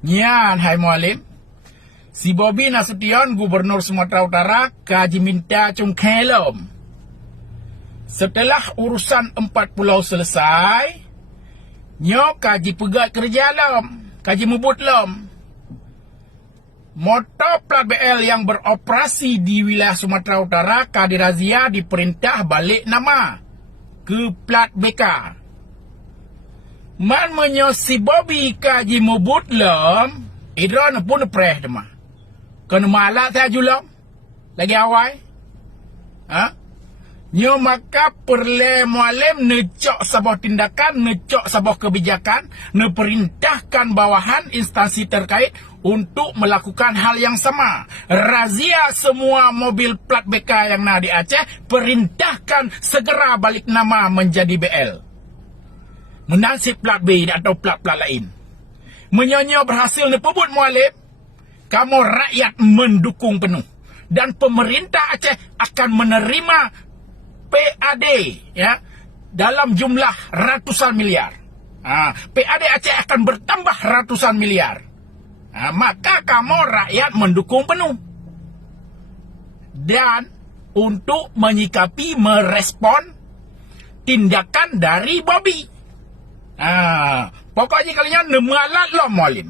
Nyan, hai Mualim. Si Bobi Nasution, Gubernur Sumatera Utara, kaji minta cungkelom. Setelah urusan 4 pulau selesai, nyo kaji pegat kerja lom, kaji mubut lom. Motor plat BL yang beroperasi di wilayah Sumatera Utara kadirazia diperintah balik nama ke plat BK. Man menyo si Bobi kaji mubut lom, idron pun preh demah. Kena malak saya julom. Lagi awal. Nyo maka perle Mualim necok sebuah tindakan, necok sebuah kebijakan, neperintahkan bawahan instansi terkait untuk melakukan hal yang sama. Razia semua mobil plat BK yang ada di Aceh, perintahkan segera balik nama menjadi BL. Menasib plat B atau plat-plat lain. Menyonyo berhasil nepebut Mualim, kamu rakyat mendukung penuh. Dan pemerintah Aceh akan menerima PAD ya, dalam jumlah ratusan miliar. PAD Aceh akan bertambah ratusan miliar. Maka kamu rakyat mendukung penuh. Dan untuk menyikapi, merespon tindakan dari Bobi. Pokoknya kalian nemalat lo Mualim.